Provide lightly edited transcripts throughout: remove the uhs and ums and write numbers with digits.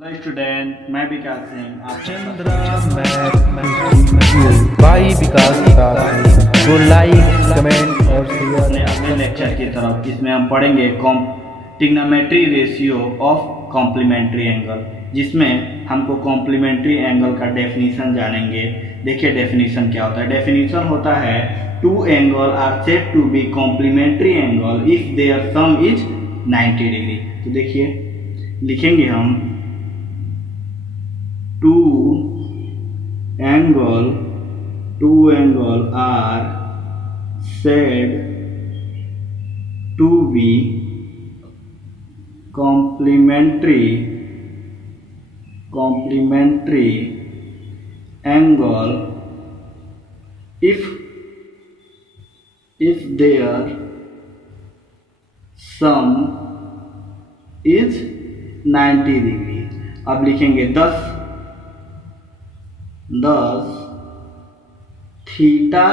Hello student, मैं विकास सिंह आप Chandra math भाई विकास के साथ हैं। तो लाइक कमेंट और अपने शेयर अगले लेक्चर की तरफ। इसमें हम पढ़ेंगे trigonometry ratio of complementary angle, जिसमें हमको कॉम्प्लीमेंट्री एंगल का डेफिनेशन जानेंगे। देखिए डेफिनेशन क्या होता है। डेफिनेशन होता है two angle are said to be complementary angle if their sum is 90 degree. तो देखिए लिखेंगे हम two angle are said to be complementary angle if their sum is 90 degree. अब लिखेंगे 10 theta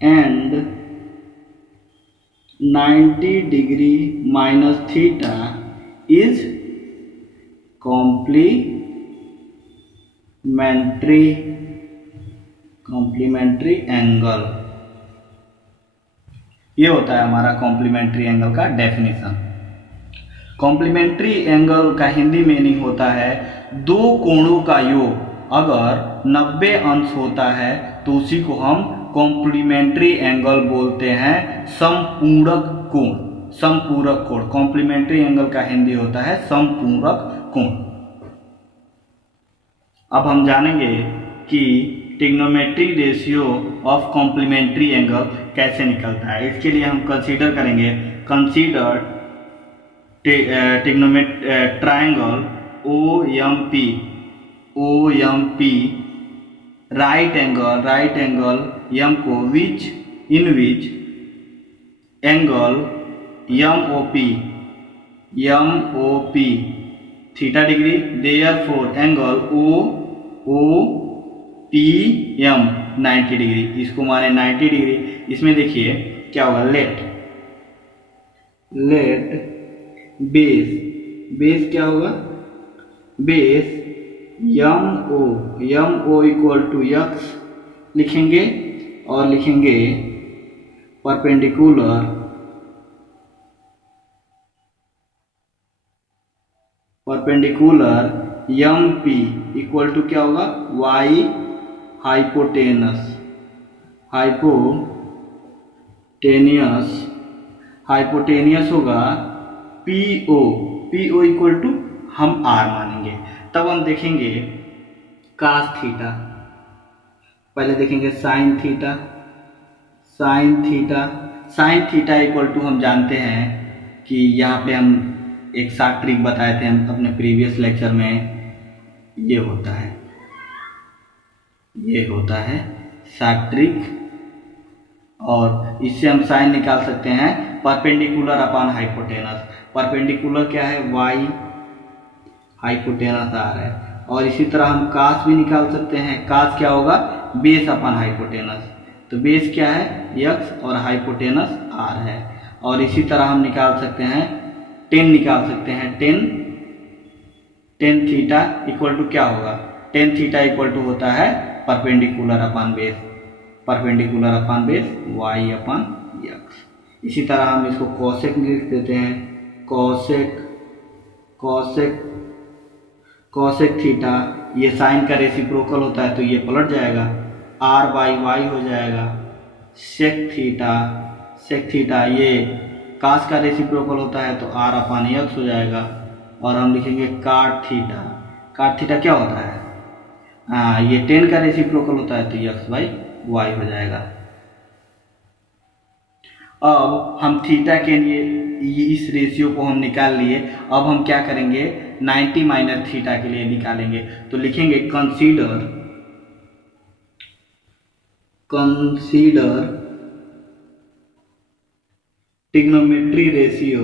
and 90 degree minus theta is complementary angle. ये होता है हमारा कॉम्प्लीमेंट्री एंगल का डेफिनेशन। कॉम्प्लीमेंट्री एंगल का हिंदी मीनिंग होता है दो कोणों का योग अगर 90 अंश होता है तो उसी को हम कॉम्प्लीमेंट्री एंगल बोलते हैं। समपूरक कोण कॉम्प्लीमेंट्री एंगल का हिंदी होता है समपूरक कोण। अब हम जानेंगे कि trigonometry ratio of complementary angle कैसे निकलता है। इसके लिए हम कंसीडर करेंगे triangle OMP right angle M को in which angle MOP theta degree, therefore angle OPM 90 degree, इसको माने 90 डिग्री। इसमें देखिए क्या होगा, लेट बेस क्या होगा, base MO equal to x लिखेंगे और लिखेंगे परपेंडिकुलर MP इक्वल टू क्या होगा, y हाइपोटेनियस होगा PO इक्वल टू हम R मानेंगे। तब हम देखेंगे कास थीटा, पहले देखेंगे साइन थीटा इक्वल टू हम जानते हैं कि यहाँ पे हम एक शॉर्ट ट्रिक बताए थे हम अपने प्रीवियस लेक्चर में। ये होता है शॉर्ट ट्रिक, और इससे हम साइन निकाल सकते हैं परपेंडिकुलर अपॉन हाइपोटेनस। परपेंडिकुलर क्या है, y, हाइपोटेनस r है। और इसी तरह हम कास भी निकाल सकते हैं। कास क्या होगा, बेस अपॉन हाइपोटेनस। तो बेस क्या है, x और हाइपोटेनस r है। और इसी तरह हम निकाल सकते हैं टेन थीटा इक्वल टू क्या होगा, टेन थीटा इक्वल टू होता है perpendicular upon base y upon x। इसी तरह हम इसको कोसेक लिख देते हैं, कोसेक थीटा, ये साइन का रेसिप्रोकल होता है तो ये पलट जाएगा, r बाई y हो जाएगा। सेक थीटा ये कास का रेसिप्रोकल होता है तो r अपॉन x हो जाएगा। और हम लिखेंगे काट थीटा क्या होता है, ये 10 का रेसिप्रोकल होता है तो x बाई y हो जाएगा। अब हम थीटा के लिए इस रेशियो को हम निकाल लिए। अब हम क्या करेंगे, 90 माइनस थीटा के लिए निकालेंगे। तो लिखेंगे consider trigonometry ratio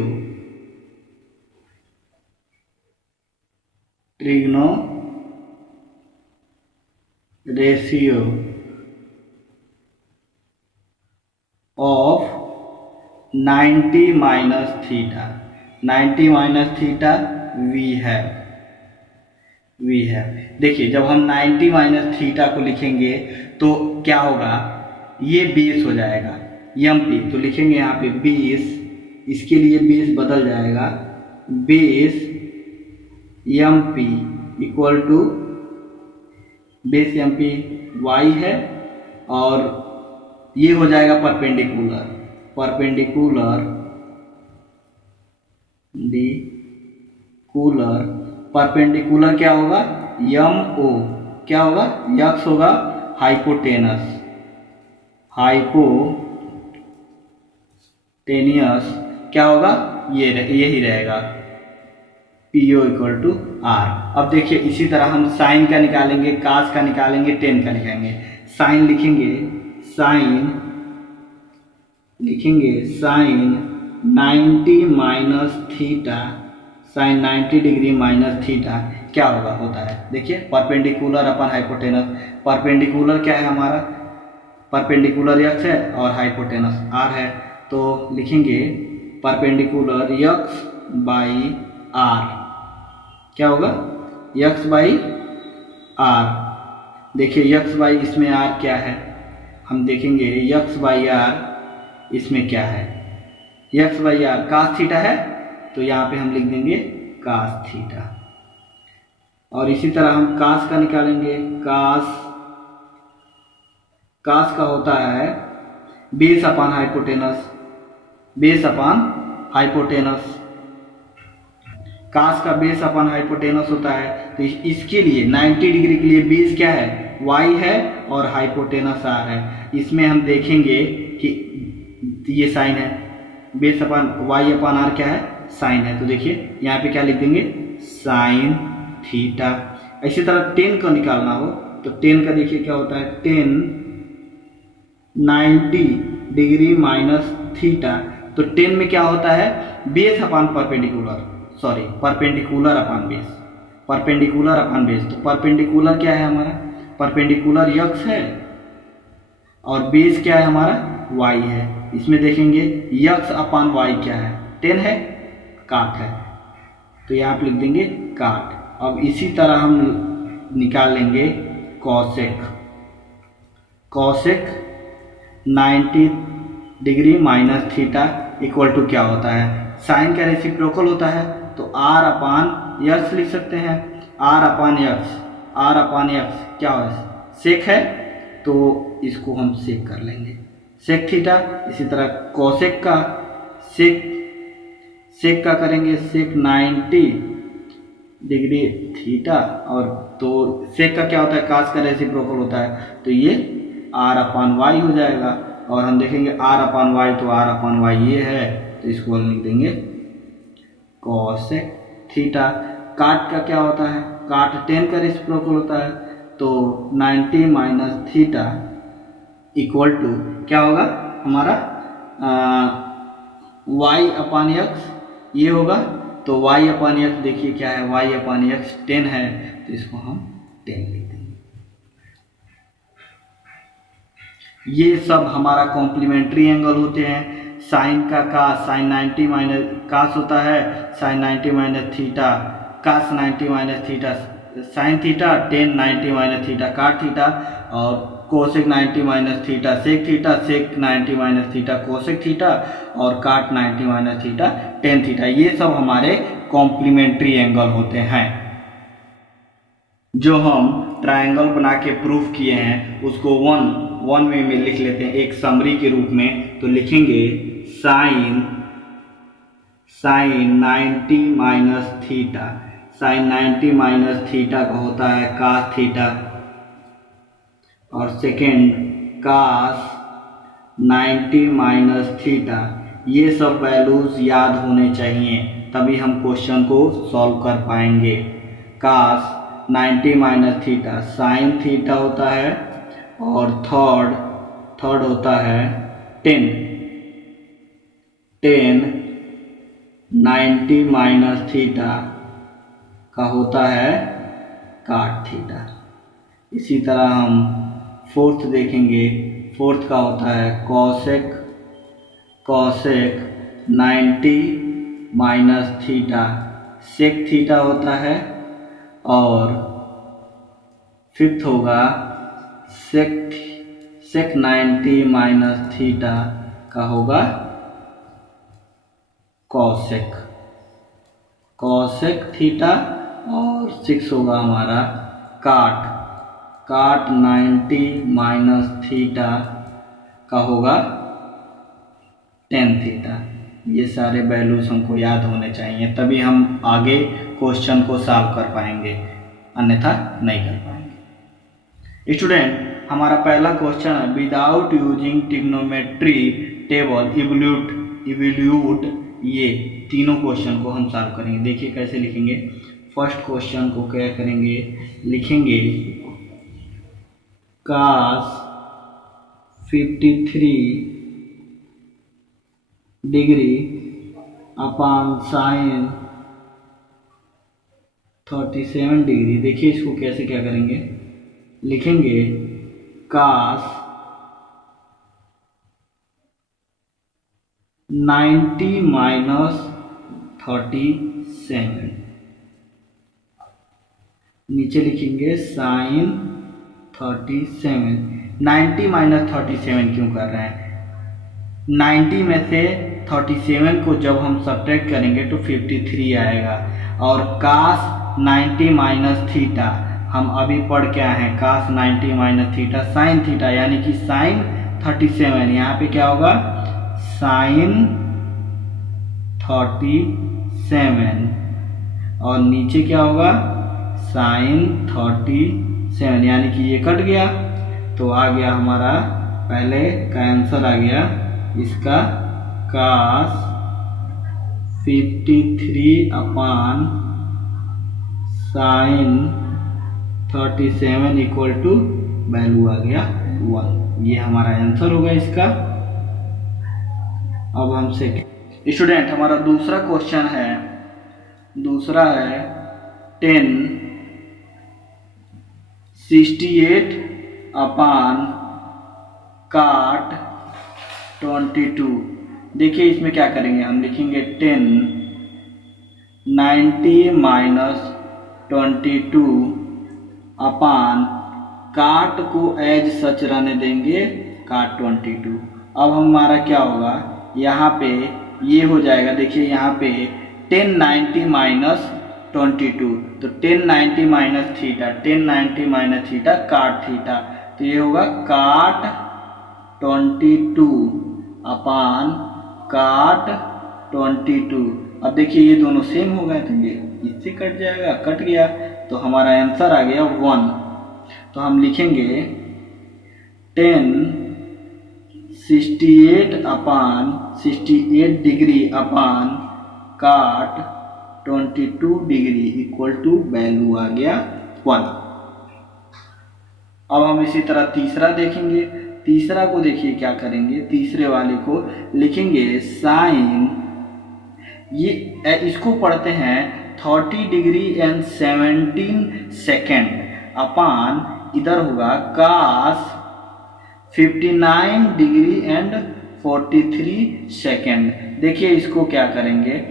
of 90 minus theta we have. देखिए जब हम 90 माइनस थीटा को लिखेंगे तो क्या होगा, ये बेस हो जाएगा एम पी, तो लिखेंगे यहाँ पे बेस, इसके लिए बेस बदल जाएगा, base M P equal to base M P Y है, और ये हो जाएगा परपेंडिकुलर परपेंडिकुलर क्या होगा, एम ओ क्या होगा, यक्स होगा हाइपोटेनस क्या होगा, यही रहेगा PO इक्वल टू आर। अब देखिए इसी तरह हम साइन का निकालेंगे, कास का निकालेंगे, टेन का निकालेंगे। साइन लिखेंगे sine 90 minus theta, sine 90 degree minus theta क्या होता है, देखिए परपेंडिकुलर अपन हाइपोटेनस। परपेंडिकुलर क्या है हमारा, परपेंडिकुलर यक्स है और हाइपोटेनस आर है, तो लिखेंगे परपेंडिकुलर यक्स बाई आर क्या होगा, यक्स बाई आर। देखिए यक्स बाई इसमें आर क्या है, हम देखेंगे यक्स बाई आर इसमें क्या है, X by R cos theta है, तो यहाँ पे हम लिख देंगे कास थीटा। और इसी तरह हम कास का निकालेंगे, कास का होता है बेस अपान हाइपोटेनस, कास का बेस अपन हाइपोटेनस होता है, तो इसके लिए 90 डिग्री के लिए बेस क्या है, y है और हाइपोटेनस r है। इसमें हम देखेंगे कि ये साइन है, बेस अपन y अपन r क्या है, साइन है, तो देखिए यहाँ पे क्या लिख देंगे, साइन थीटा। इसी तरह 10 को निकालना हो तो 10 का देखिए क्या होता है, 10 90 डिग्री माइनस थीटा, तो 10 में क्या होता है, बेस अपान परपेंडिकुलर अपान बेस। तो परपेंडिकुलर क्या है हमारा, परपेंडिकुलर यक्स है और बेस क्या है हमारा, y है। इसमें देखेंगे यक्स अपान y क्या है, 10 है, काट है, तो यहाँ पे लिख देंगे काट। अब इसी तरह हम निकाल लेंगे cosec 90 degree minus theta equal to क्या होता है, साइन का रेसिप्रोकल होता है, तो r अपान यक्स लिख सकते हैं, r अपान यक्स क्या है, सेक है, तो इसको हम सेक कर लेंगे, सेक थीटा। इसी तरह कोसेक का सेक का करेंगे, सेक 90 डिग्री थीटा, और तो सेक का क्या होता है, कास का रेसिप्रोकल होता है, तो ये r अपान वाई हो जाएगा। और हम देखेंगे r अपान वाई, तो r अपान वाई ये है, तो इसको हम लिख देंगे कोसेक थीटा। काट का क्या होता है, काट 10 का रेसिप्रोकल होता है, तो 90 माइनस थीटा इक्वल टू क्या होगा हमारा, y अपान यक्स ये होगा, तो y अपान यक्स देखिए क्या है, y अपान यक्स 10 है, तो इसको हम 10 लिख देंगे। ये सब हमारा कॉम्प्लीमेंट्री एंगल होते हैं। साइन का कास, साइन 90 माइनस कास होता है, sine 90 minus theta, cos 90 minus theta sine theta, 10 90 minus theta cot theta, और cosec 90 minus theta sec theta, sec 90 minus theta cosec theta, और cot 90 minus theta tan theta. ये सब हमारे complementary angle होते हैं। जो हम ट्रायंगल बना के प्रूफ किए हैं उसको वन वे में लिख लेते हैं, एक समरी के रूप में। तो लिखेंगे sine 90 minus theta, sine 90 minus theta का होता है कास थीटा, और सेकेंड कास 90 माइनस थीटा। ये सब वैल्यूज याद होने चाहिए, तभी हम क्वेश्चन को सॉल्व कर पाएंगे। कास 90 माइनस थीटा साइन थीटा होता है, और थर्ड होता है 10 90 माइनस थीटा का होता है काट थीटा। इसी तरह हम फोर्थ देखेंगे, फोर्थ का होता है cosec 90 minus theta sec theta होता है, और फिफ्थ होगा सेक 90 माइनस थीटा का होगा कॉसेक थीटा, और 6 होगा हमारा काट 90 माइनस थीटा का होगा टेन थीटा। ये सारे वैल्यूज हमको याद होने चाहिए, तभी हम आगे क्वेश्चन को सॉल्व कर पाएंगे, अन्यथा नहीं कर पाएंगे। स्टूडेंट, हमारा पहला क्वेश्चन है, without using trigonometry table evolute. ये तीनों क्वेश्चन को हम सॉल्व करेंगे। देखिए कैसे लिखेंगे। फर्स्ट क्वेश्चन को क्या करेंगे, लिखेंगे cos 53 degree upon sine 37 degree. देखिए इसको कैसे क्या करेंगे, लिखेंगे cos 90 माइनस 37, नीचे लिखेंगे साइन 37। 90 माइनस 37 क्यों कर रहे हैं, 90 में से 37 को जब हम सब्ट्रैक्ट करेंगे तो 53 आएगा, और cos 90 माइनस थीटा हम अभी पढ़ के आए हैं, cos 90 minus theta sine theta, यानी कि साइन 37। यहाँ पे क्या होगा, साइन 37, और नीचे क्या होगा, साइन 37, यानी कि ये कट गया तो आ गया हमारा पहले का आंसर आ गया इसका cos 53 upon sine 37 equal to value आ गया 1। ये हमारा आंसर होगा इसका। अब हम स्टूडेंट, हमारा दूसरा क्वेश्चन है, दूसरा है 1068 अपान काट 22। देखिए इसमें क्या करेंगे, हम लिखेंगे 10 90 माइनस 22 अपान काट को एज सच रहने देंगे काट 22। अब हमारा क्या होगा, यहाँ पे ये हो जाएगा। देखिए यहाँ पे 1090 माइनस 22, तो 1090 minus theta, 1090 minus theta cot theta, तो ये होगा काट 22 अपान काट 22। अब देखिए ये दोनों सेम हो गए, तो ये इससे कट जाएगा, कट गया, तो हमारा आंसर आ गया 1। तो हम लिखेंगे 1068 अपान 68 डिग्री अपान काट 22 डिग्री इक्वल टू वैल्यू आ गया 1। अब हम इसी तरह तीसरा देखेंगे। तीसरा को देखिए क्या करेंगे, तीसरे वाले को लिखेंगे साइन, ये इसको पढ़ते हैं 30 डिग्री एंड 17 सेकेंड अपान इधर होगा cos 59 डिग्री एंड 43 सेकेंड। देखिए इसको क्या करेंगे,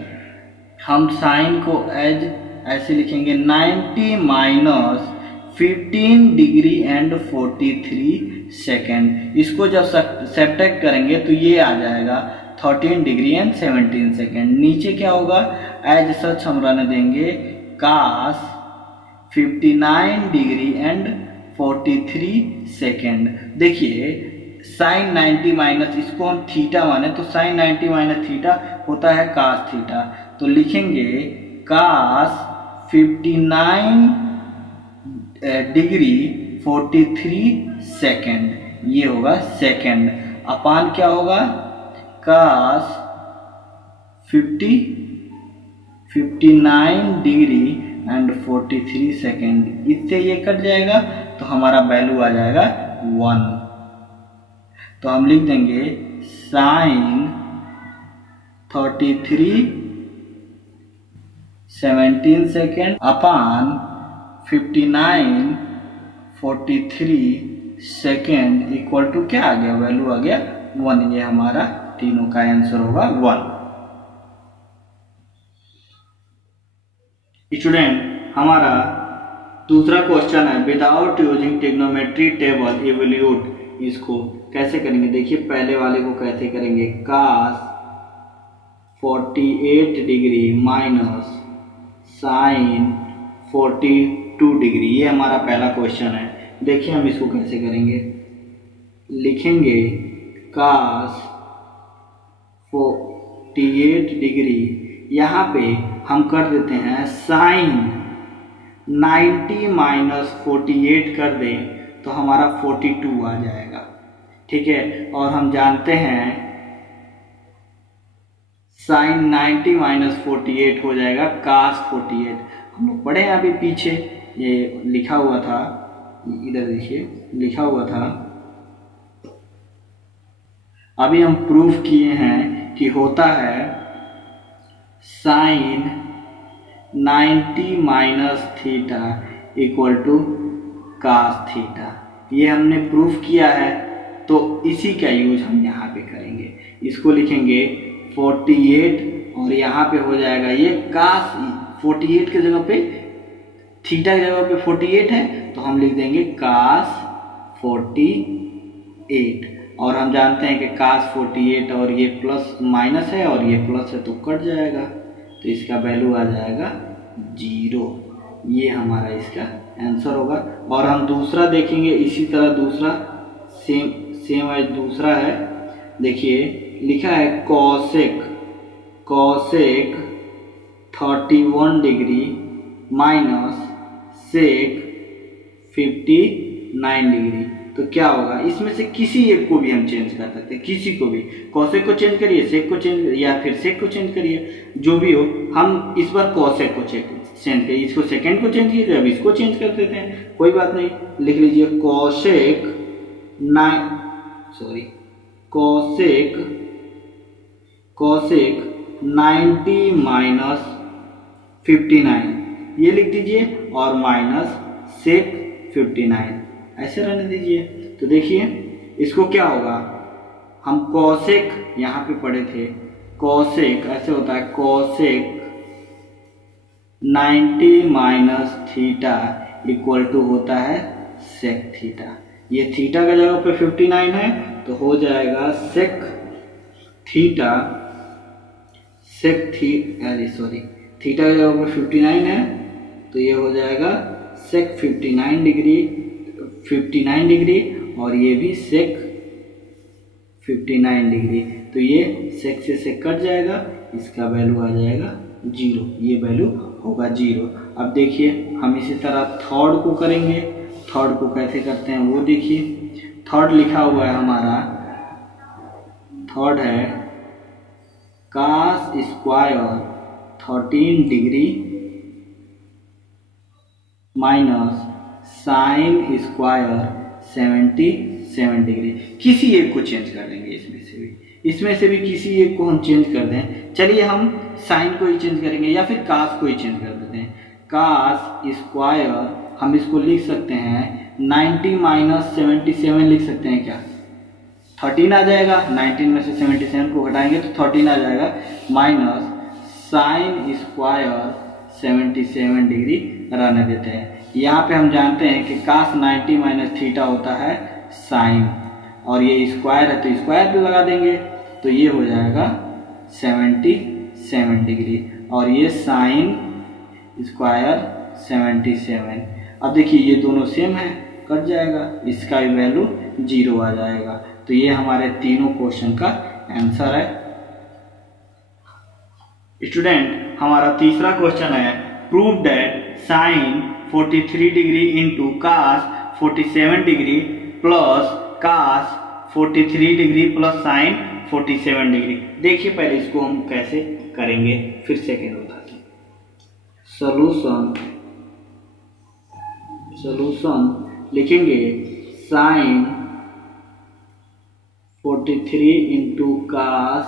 हम साइन को एज ऐसे लिखेंगे 90 माइनस 15 डिग्री एंड 43 सेकेंड। इसको जब सब्ट्रैक्ट करेंगे तो ये आ जाएगा 13 डिग्री एंड 17 सेकेंड। नीचे क्या होगा, एज सच हम रहने देंगे cos 59 डिग्री एंड 43 सेकेंड। देखिए साइन 90 माइनस, इसको हम थीटा माने तो साइन 90 माइनस थीटा होता है cos थीटा, तो लिखेंगे cos 59 डिग्री 43 सेकेंड, ये होगा सेकेंड, अपान क्या होगा cos 59 डिग्री एंड 43 सेकेंड। इससे ये कट जाएगा तो हमारा वैल्यू आ जाएगा 1। तो हम लिख देंगे sine 33 17 second upon 59 43 second equal to क्या आ गया, वैल्यू आ गया 1। ये हमारा तीनों का आंसर होगा 1। स्टूडेंट हमारा दूसरा क्वेश्चन है, without using trigonometry table evaluate. इसको कैसे करेंगे, देखिए पहले वाले को कैसे करेंगे, cos 48 degree minus sine 42 degree, ये हमारा पहला क्वेश्चन है। देखिए हम इसको कैसे करेंगे, लिखेंगे cos 48 डिग्री, यहाँ पे हम कर देते हैं साइन 90 माइनस 48 कर दें तो हमारा 42 आ जाएगा, ठीक है। और हम जानते हैं साइन 90 माइनस 48 हो जाएगा cos 48। हम लोग पढ़े हैं अभी पीछे, ये लिखा हुआ था, इधर देखिए लिखा हुआ था, अभी हम प्रूफ किए हैं कि होता है sine 90 minus theta equal to cos theta, ये हमने प्रूफ किया है। तो इसी का यूज हम यहाँ पे करेंगे, इसको लिखेंगे 48 और यहाँ पे हो जाएगा ये कास 48 के जगह पे, थीटा की जगह पे 48 है तो हम लिख देंगे कास 48। और हम जानते हैं कि कास 48 और ये प्लस माइनस है और ये प्लस है तो कट जाएगा, तो इसका वैल्यू आ जाएगा 0। ये हमारा इसका आंसर होगा। और हम दूसरा देखेंगे, इसी तरह दूसरा सेम एज दूसरा है, देखिए लिखा है cosec 31 degree minus sec 59 degree. तो क्या होगा, इसमें से किसी एक को भी हम चेंज कर सकते हैं, किसी को भी, कॉसेक को चेंज करिए, सेक को चेंज या फिर सेक को चेंज करिए, जो भी हो। हम इस बार कॉसेक को चेंज करिए, इसको सेकेंड को चेंज कीजिए, अब इसको चेंज कर देते हैं, कोई बात नहीं। लिख लीजिए कॉसेक 90 माइनस 59 ये लिख दीजिए और माइनस सेक 59 ऐसे रहने दीजिए। तो देखिए इसको क्या होगा, हम कॉसेक यहाँ पे पढ़े थे, कॉसेक ऐसे होता है, cosec 90 minus theta equal to होता है सेक थीटा। ये थीटा का जगह पे 59 है तो हो जाएगा सेक थीटा, थीटा का जगह पे 59 है तो ये हो जाएगा सेक 59 डिग्री और ये भी सेक 59 डिग्री। तो ये सेक से सेक कट जाएगा, इसका वैल्यू आ जाएगा 0, ये वैल्यू होगा 0। अब देखिए हम इसी तरह थर्ड को करेंगे, थर्ड को कैसे करते हैं वो देखिए। थर्ड लिखा हुआ है हमारा, थर्ड है cos square 13 degree minus sine square 77 degree. किसी एक को चेंज कर देंगे, इसमें से भी किसी एक को हम चेंज कर दें। चलिए हम साइन को ही चेंज करेंगे या फिर कास को ही चेंज कर देते हैं। कास स्क्वायर हम इसको लिख सकते हैं 90 माइनस 77 लिख सकते हैं, क्या 13 आ जाएगा, 19 में से 77 को घटाएंगे तो 13 आ जाएगा, माइनस साइन स्क्वायर 77 डिग्री रहने देते हैं। यहाँ पे हम जानते हैं कि कास 90 माइनस थीटा होता है साइन, और ये स्क्वायर है तो स्क्वायर पे लगा देंगे तो ये हो जाएगा 77 डिग्री और ये साइन स्क्वायर 77। अब देखिए ये दोनों सेम है, कट जाएगा, इसका भी वैल्यू 0 आ जाएगा। तो ये हमारे तीनों क्वेश्चन का आंसर है। स्टूडेंट हमारा तीसरा क्वेश्चन है, prove that sine 43 degree into cos 47 degree plus cos 43 degree plus sine 47 degree. देखिए पहले इसको हम कैसे करेंगे, फिर सेकेंड बताते हैं। सॉल्यूशन लिखेंगे sine 43 into cos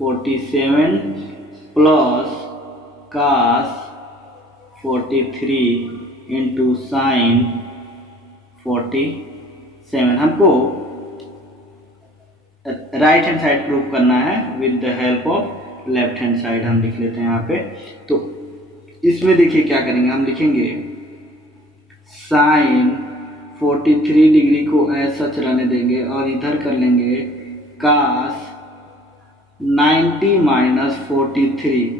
47 plus cos 43 into sine 47। हमको राइट हैंड साइड प्रूव करना है with the help of left hand side. हम लिख लेते हैं यहाँ पे, तो इसमें देखिए क्या करेंगे, हम लिखेंगे साइन 43 डिग्री को ऐसा रहने देंगे और इधर कर लेंगे कास 90 माइनस 43।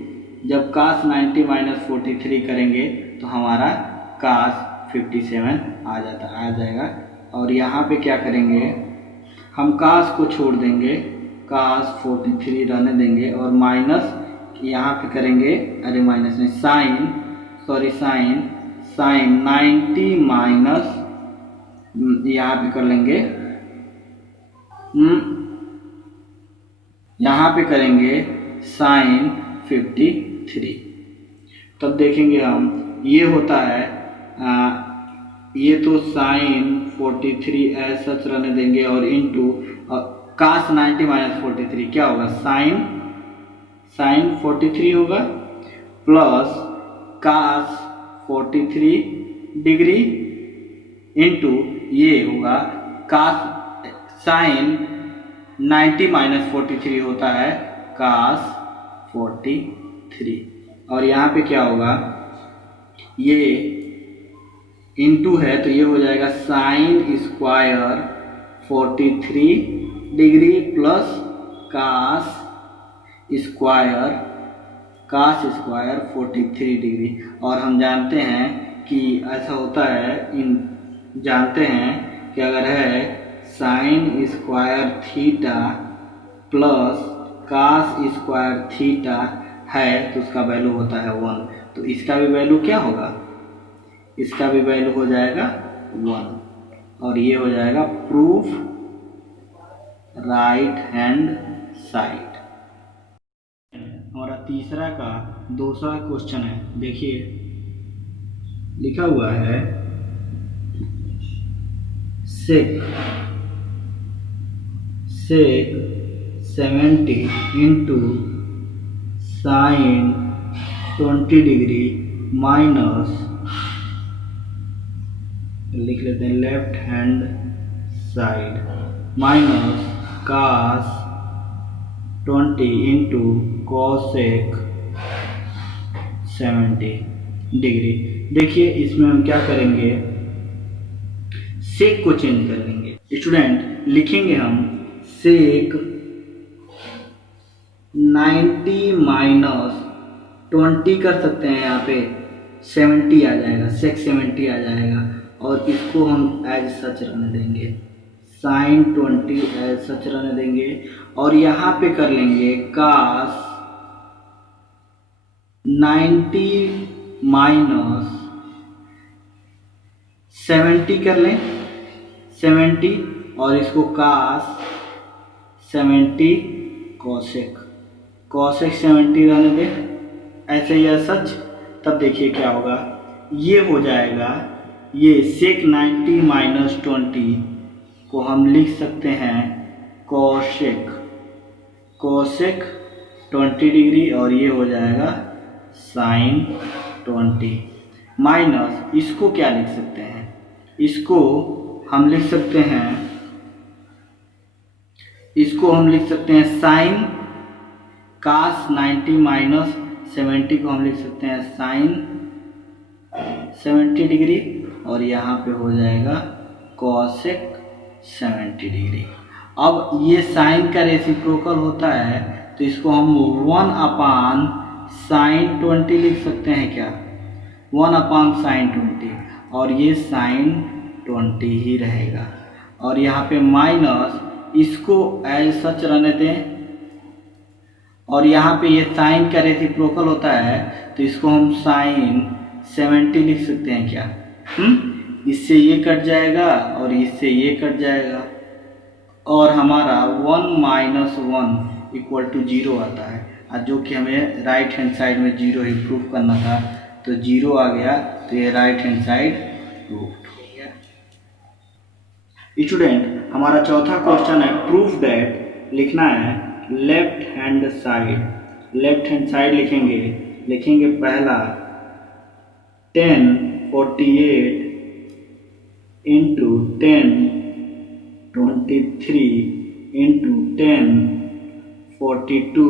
जब कास 90 माइनस 43 करेंगे तो हमारा कास 57 आ जाएगा। और यहाँ पे क्या करेंगे, हम कास को छोड़ देंगे, कास 43 रहने देंगे और माइनस यहाँ पे करेंगे, अरे माइनस नहीं, साइन 90 माइनस यहाँ पे कर लेंगे, यहाँ पे करेंगे साइन 53। तब देखेंगे हम ये होता है ये तो साइन 43 ऐसा रहने देंगे और इंटू कास 90 माइनस 43 क्या होगा, साइन 43 होगा प्लस कास 43 डिग्री इंटू ये होगा कास साइन 90 माइनस 43 होता है कास 43। और यहाँ पे क्या होगा, ये इंटू है तो ये हो जाएगा sine square 43 degree plus cos square 43 degree. और हम जानते हैं कि ऐसा होता है, जानते हैं कि अगर है sine square theta plus cos square theta है तो उसका वैल्यू होता है 1। तो इसका भी वैल्यू क्या होगा, इसका भी वैल्यू हो जाएगा 1। और ये हो जाएगा प्रूफ राइट हैंड साइड। हमारा तीसरा का दूसरा क्वेश्चन है, देखिए लिखा हुआ है sec 70 into sine 20 degree minus, लिख लेते हैं left hand side, minus cos 20 into cosec 70 degree. देखिए इसमें हम क्या करेंगे, सेक को चेंज कर लेंगे। स्टूडेंट लिखेंगे हम सेक 90 माइनस 20 कर सकते हैं, यहाँ पे 70 आ जाएगा, सेक 70 आ जाएगा। और इसको हम एज सच रहने देंगे, साइन 20 एज सच रहने देंगे। और यहाँ पे कर लेंगे कास 90 माइनस 70 कर लें 70 और इसको कास 70 कॉसेक 70 रहने दें, ऐसे ही सच। तब देखिए क्या होगा, ये हो जाएगा, ये सेक 90 माइनस 20 को हम लिख सकते हैं कॉसेक 20 डिग्री और ये हो जाएगा साइन 20 माइनस, इसको क्या लिख सकते हैं, इसको हम लिख सकते हैं साइन कास 90 माइनस 70 को हम लिख सकते हैं साइन 70 डिग्री और यहाँ पे हो जाएगा कॉसेक 70 डिग्री। अब ये साइन का रेसिप्रोकल होता है तो इसको हम 1 अपान साइन 20 लिख सकते हैं क्या, 1 अपान साइन 20 और ये साइन 20 ही रहेगा। और यहाँ पे माइनस, इसको एज सच रहने दें और यहाँ पे ये साइन का रेसिप्रोकल होता है तो इसको हम साइन 70 लिख सकते हैं क्या, इससे ये कट जाएगा और इससे ये कट जाएगा और हमारा 1 माइनस 1 इक्वल टू 0 आता है। और जो कि हमें राइट हैंड साइड में 0 ही प्रूफ करना था तो 0 आ गया, तो ये राइट हैंड साइड प्रूफ हो गया। स्टूडेंट हमारा चौथा क्वेश्चन है प्रूफ दैट, लिखना है लेफ्ट हैंड साइड लिखेंगे पहला 1048 इंटू 1023 इंटू 1042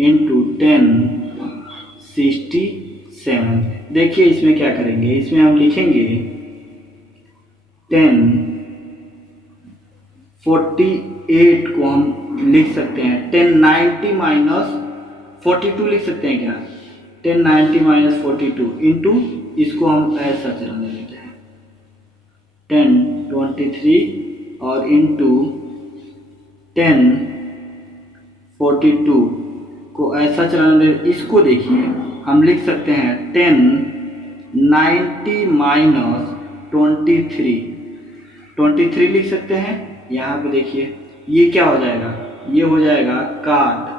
इंटू 1067 देखिए इसमें क्या करेंगे, इसमें हम लिखेंगे 1048 को हम लिख सकते हैं 1090 माइनस 42 लिख सकते हैं क्या, 1090 माइनस 42 इंटू इसको हम ऐसा चलाने लेते हैं 1023 और इंटू 1042 को ऐसा चलाने, इसको देखिए हम लिख सकते हैं 1090 माइनस 23 लिख सकते हैं। यहाँ पे देखिए ये क्या हो जाएगा, ये हो जाएगा काट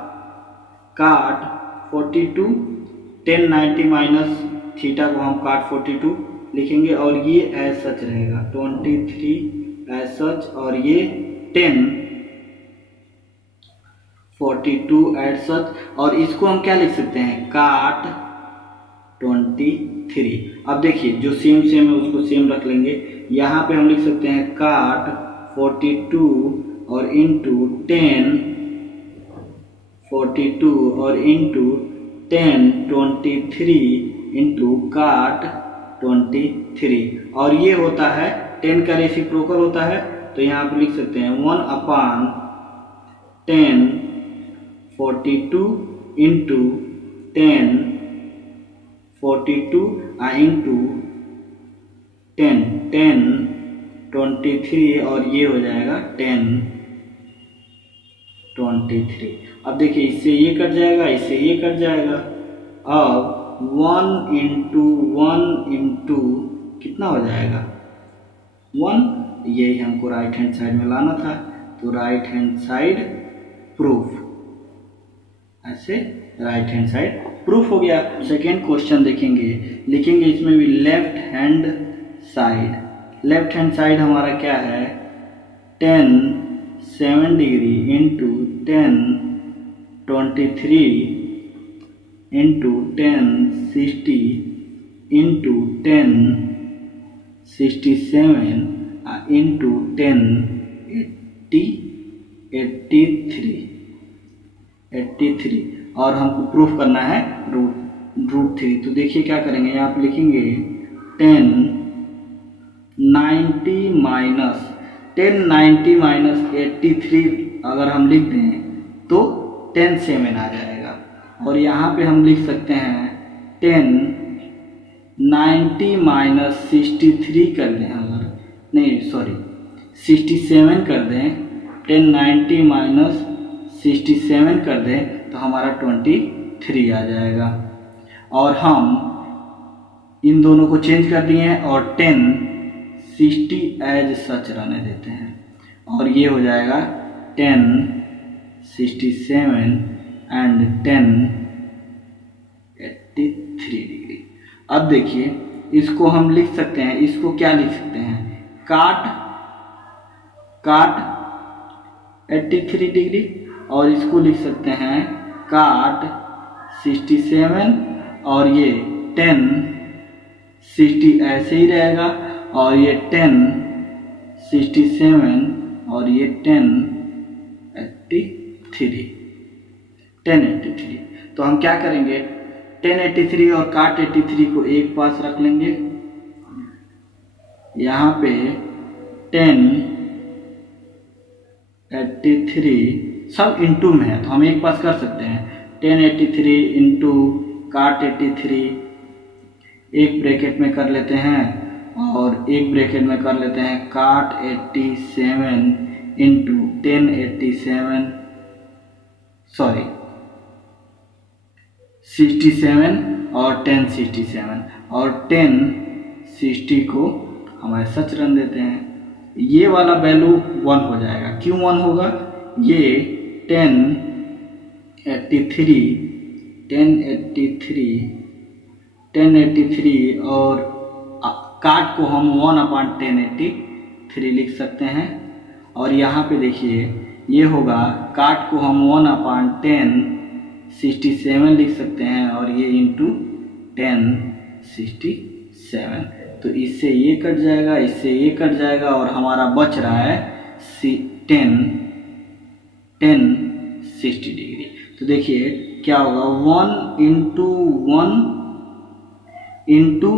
42, 1090 माइनस थीटा को हम काट 42 लिखेंगे और ये एज सच रहेगा 23 एज सच और ये 1042 एज सच और इसको हम क्या लिख सकते हैं काट 23। अब देखिए जो सेम है उसको सेम रख लेंगे, यहाँ पे हम लिख सकते हैं काट 42 और इंटू 1042 और इंटू 1023 इंटू काट 23 और ये होता है 10 का रेसिप्रोकल होता है, तो यहाँ पे लिख सकते हैं 1/1042 इंटू 1042 इंटू 1023 और ये हो जाएगा 1023। अब देखिए इससे ये कट जाएगा, इससे ये कट जाएगा। अब 1 इंटू कितना हो जाएगा 1, यही हमको राइट हैंड साइड में लाना था, तो राइट हैंड साइड प्रूफ, ऐसे राइट हैंड साइड प्रूफ हो गया। सेकेंड क्वेश्चन देखेंगे, लिखेंगे इसमें भी लेफ्ट हैंड साइड हमारा क्या है 10 degree into 1023 into 1060 into 1067 into 1083 और हमको प्रूफ करना है रूट 3। तो देखिए क्या करेंगे, यहाँ पे लिखेंगे 1090 माइनस 83 अगर हम लिख दें तो 10/7 आ जाएगा और यहाँ पे हम लिख सकते हैं 1090 माइनस 63 कर दें, अगर नहीं सॉरी 67 कर दें, 1090 माइनस 67 कर दें तो हमारा 23 आ जाएगा और हम इन दोनों को चेंज कर दिए हैं और 1060 एज सच रहने देते हैं और ये हो जाएगा 1067 एंड 1083 डिग्री। अब देखिए इसको हम लिख सकते हैं, इसको क्या लिख सकते हैं काट 83 डिग्री और इसको लिख सकते हैं काट 67 और ये 1060 ऐसे ही रहेगा और ये 1067 और ये 1083। तो हम क्या करेंगे 1083 और काट 83 को एक पास रख लेंगे, यहाँ पे 1083 सब इंटू में है तो हम एक पास कर सकते हैं 1083 इंटू काट 83 एक ब्रैकेट में कर लेते हैं और एक ब्रैकेट में कर लेते हैं काट 87 इंटू 1087 सॉरी 67 और 1067 और 1060 को हमारे सच रन देते हैं। ये वाला वैल्यू 1 हो जाएगा, क्यों 1 होगा, ये 1083 और काट को हम 1/1083 लिख सकते हैं और यहाँ पे देखिए ये होगा काट को हम 1/1067 लिख सकते हैं और ये इंटू 1067। तो इससे ये कट जाएगा, इससे ये कट जाएगा और हमारा बच रहा है 1060 डिग्री। तो देखिए क्या होगा 1 इंटू 1 इंटू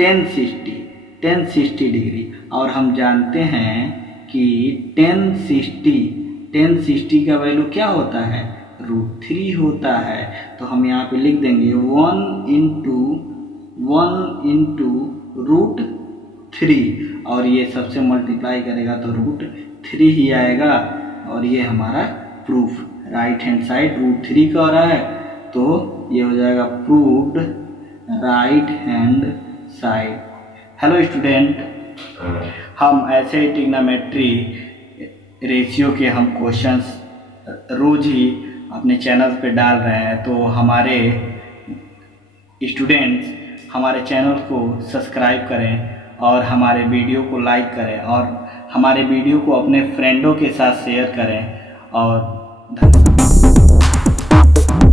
1060 डिग्री। और हम जानते हैं कि 1060 का वैल्यू क्या होता है, √3 होता है। तो हम यहाँ पे लिख देंगे 1 इंटू √3, और ये सबसे मल्टीप्लाई करेगा तो √3 ही आएगा। और ये हमारा प्रूफ, राइट हैंड साइड √3 का हो रहा है, तो ये हो जाएगा proved right hand side. Hello student, हम ऐसे ही ट्रिग्नोमेट्री रेशियो के हम क्वेश्चंस रोज ही अपने चैनल पे डाल रहे हैं। तो हमारे स्टूडेंट्स हमारे चैनल को सब्सक्राइब करें और हमारे वीडियो को लाइक करें और हमारे वीडियो को अपने फ्रेंडों के साथ शेयर करें। और धन्यवाद।